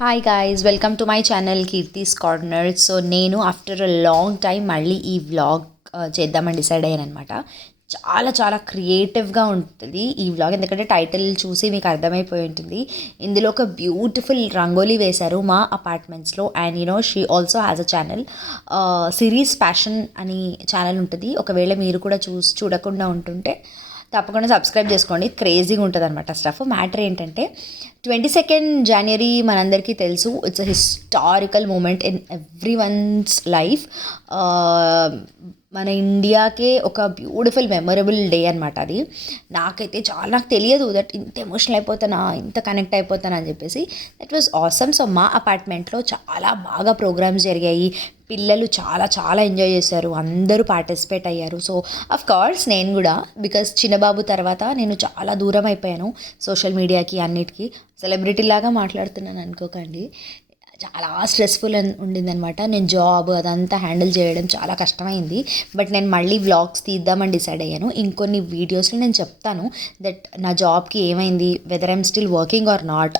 Hi guys, welcome to my channel Keerthi's corner. So నేను after a long time మళ్ళీ ఈ vlog చేద్దామని decide అయ్యాను అనమాట. చాలా చాలా క్రియేటివ్గా ఉంటుంది ఈ వ్లాగ్, ఎందుకంటే టైటిల్ చూసి మీకు అర్థమైపోయి ఉంటుంది. ఇందులో ఒక బ్యూటిఫుల్ రంగోలీ వేశారు మా అపార్ట్మెంట్స్లో. And she also has a channel, series passion అని ఛానల్ ఉంటుంది. ఒకవేళ మీరు కూడా చూడకుండా ఉంటుంటే తప్పకుండా సబ్స్క్రైబ్ చేసుకోండి. క్రేజీగా ఉంటుంది అనమాట స్టఫ్. మ్యాటర్ ఏంటంటే 22nd January మనందరికీ తెలుసు, it's a historical moment in everyone's life. మన ఇండియాకే ఒక బ్యూటిఫుల్ మెమొరబుల్ డే అనమాట అది. నాకు తెలియదు దట్ ఇంత ఎమోషనల్ అయిపోతానా, ఇంత కనెక్ట్ అయిపోతానా అని చెప్పేసి. That was awesome. సో మా అపార్ట్మెంట్లో చాలా బాగా ప్రోగ్రామ్స్ జరిగాయి. పిల్లలు చాలా చాలా ఎంజాయ్ చేశారు, అందరూ పార్టిసిపేట్ అయ్యారు. సో అఫ్ కోర్స్ నేను కూడా, బికాస్ చిన్నబాబు తర్వాత నేను చాలా దూరం అయిపోయాను సోషల్ మీడియాకి, అన్నిటికీ. సెలబ్రిటీ లాగా మాట్లాడుతున్నాను అనుకోకండి. చాలా స్ట్రెస్ఫుల్ ఉండిందనమాట. నేను జాబ్ అదంతా హ్యాండిల్ చేయడం చాలా కష్టమైంది. బట్ నేను మళ్ళీ వ్లాగ్స్ తీద్దామని డిసైడ్ అయ్యాను. ఇంకొన్ని వీడియోస్లో నేను చెప్తాను దట్ నా జాబ్కి ఏమైంది, whether I'm still working or not.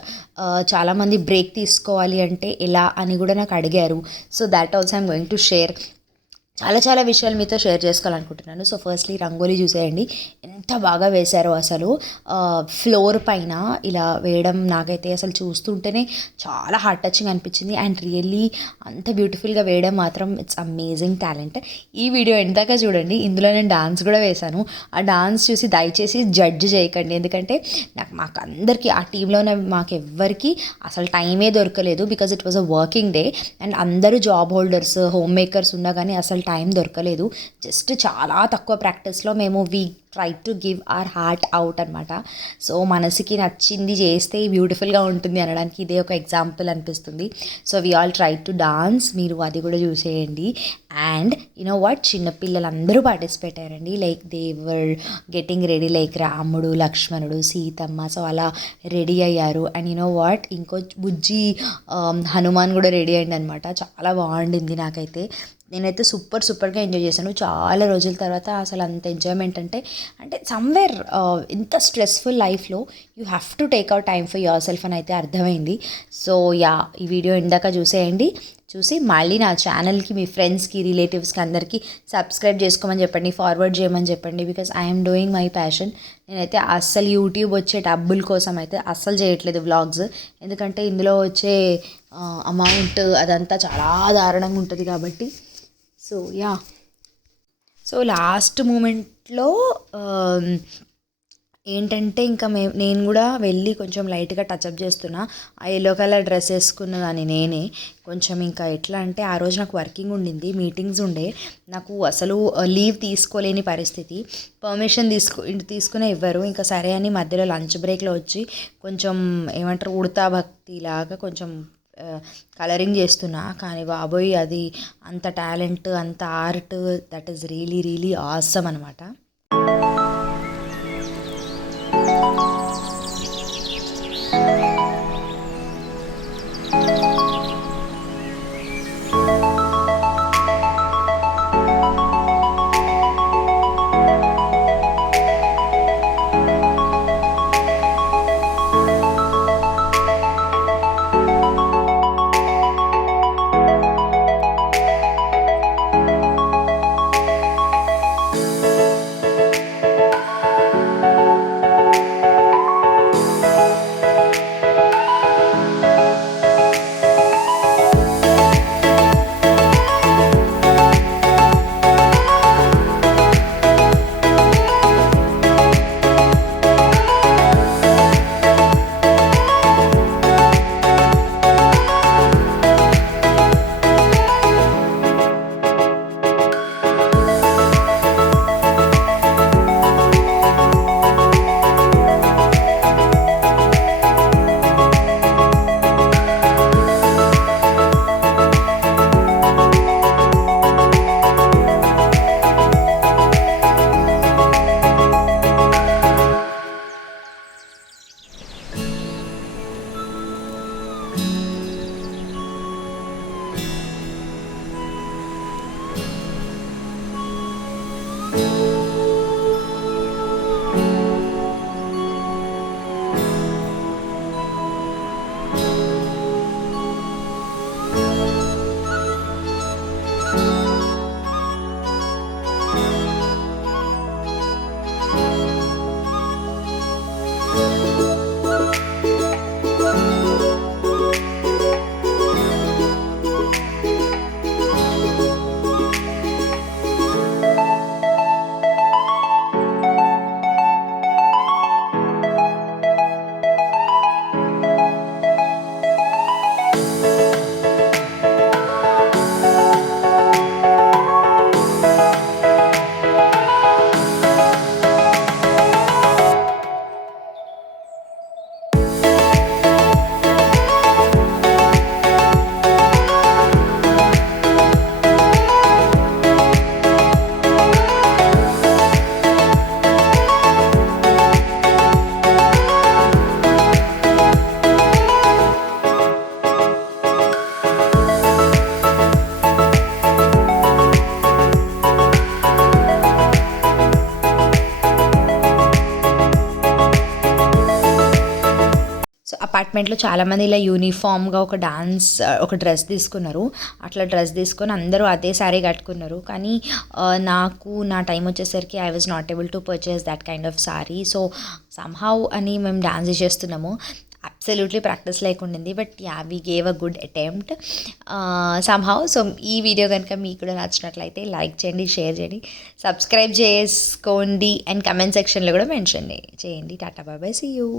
చాలామంది బ్రేక్ తీసుకోవాలి అంటే ఎలా అని కూడా నాకు అడిగారు. So that also I'm going to share. చాలా చాలా విషయాలు మీతో షేర్ చేసుకోవాలనుకుంటున్నాను. సో ఫస్ట్లీ రంగోలీ చూసేయండి, ఎంత బాగా వేశారో అసలు. ఫ్లోర్ పైన ఇలా వేయడం నాకైతే అసలు చూస్తుంటేనే చాలా హార్ట్ టచింగ్ అనిపించింది. అండ్ రియల్లీ అంత బ్యూటిఫుల్గా వేయడం మాత్రం ఇట్స్ అమేజింగ్ టాలెంట్. ఈ వీడియో ఎందాక చూడండి, ఇందులో నేను డాన్స్ కూడా వేశాను. ఆ డాన్స్ చూసి దయచేసి జడ్జ్ చేయకండి, ఎందుకంటే మాకు అందరికీ ఆ టీంలోనే మాకెవ్వరికి అసలు టైమే దొరకలేదు. Because it was a working day and అందరూ జాబ్ హోల్డర్స్, హోమ్ మేకర్స్ ఉన్నా కానీ అసలు టైం దొరకలేదు. జస్ట్ చాలా తక్కువ ప్రాక్టీస్లో మేము try to give our heart out అనమాట. సో మనసుకి నచ్చింది చేస్తే బ్యూటిఫుల్గా ఉంటుంది అనడానికి ఇదే ఒక ఎగ్జాంపుల్ అనిపిస్తుంది. So we all try to dance, మీరు అది కూడా చూసేయండి. అండ్ వాట్, చిన్నపిల్లలందరూ పార్టిసిపేట్ అయ్యారండి. Like they were getting ready, like రాముడు, లక్ష్మణుడు, సీతమ్మ. సో అలా రెడీ అయ్యారు. అండ్ వాట్, ఇంకో బుజ్జి హనుమాన్ కూడా రెడీ అయ్యింది అనమాట. చాలా బాగుండింది. నేనైతే సూపర్గా ఎంజాయ్ చేశాను. చాలా రోజుల తర్వాత అసలు అంత ఎంజాయ్మెంట్ అంటే సమ్వేర్ ఇంత స్ట్రెస్ఫుల్ లైఫ్లో you have to take out time for your self అని అయితే అర్థమైంది. సో ఈ వీడియో ఇందాక చూసేయండి. చూసి మళ్ళీ నా ఛానల్కి మీ ఫ్రెండ్స్కి, రిలేటివ్స్కి అందరికీ సబ్స్క్రైబ్ చేసుకోమని చెప్పండి, ఫార్వర్డ్ చేయమని చెప్పండి. Because I'm doing my passion. నేనైతే అస్సలు యూట్యూబ్ వచ్చే డబ్బుల కోసం అయితే అస్సలు చేయట్లేదు వ్లాగ్స్, ఎందుకంటే ఇందులో వచ్చే అమౌంట్ అదంతా చాలా దారుణంగా ఉంటుంది కాబట్టి. సో లాస్ట్ మూమెంట్లో ఏంటంటే ఇంకా నేను కూడా వెళ్ళి కొంచెం లైట్గా టచ్అప్ చేస్తున్నా. ఆ ఎల్లో కలర్ డ్రెస్ వేసుకున్నదాన్ని నేనే. కొంచెం ఇంకా ఎట్లా అంటే ఆ రోజు నాకు వర్కింగ్ ఉండింది, మీటింగ్స్ ఉండే, నాకు అసలు లీవ్ తీసుకోలేని పరిస్థితి. పర్మిషన్ తీసుకునే ఇవ్వరు. ఇంకా సరే అని మధ్యలో లంచ్ బ్రేక్లో వచ్చి కొంచెం ఏమంటారు, ఉడతా భక్తి లాగా కొంచెం కలరింగ్ చేస్తున్నా. కానీ బాబోయ్, అది అంత టాలెంట్, అంత art, that is really really awesome అనమాట. అపార్ట్మెంట్లో చాలామంది ఇలా యూనిఫామ్గా ఒక డ్రెస్ తీసుకున్నారు. అట్లా డ్రెస్ తీసుకొని అందరూ అదే శారీ కట్టుకున్నారు. కానీ నాకు నా టైం వచ్చేసరికి I was not able to purchase that kind of sari. So somehow అని మేము డాన్స్ చేస్తున్నాము. అబ్సల్యూట్లీ ప్రాక్టీస్ లేకుండింది, but yeah we gave a good attempt somehow. So ఈ వీడియో కనుక మీకు కూడా నచ్చినట్లయితే లైక్ చేయండి, షేర్ చేయండి, సబ్స్క్రైబ్ చేసుకోండి అండ్ కమెంట్ సెక్షన్లో కూడా మెన్షన్ చేయండి. Tata bye bye, see you.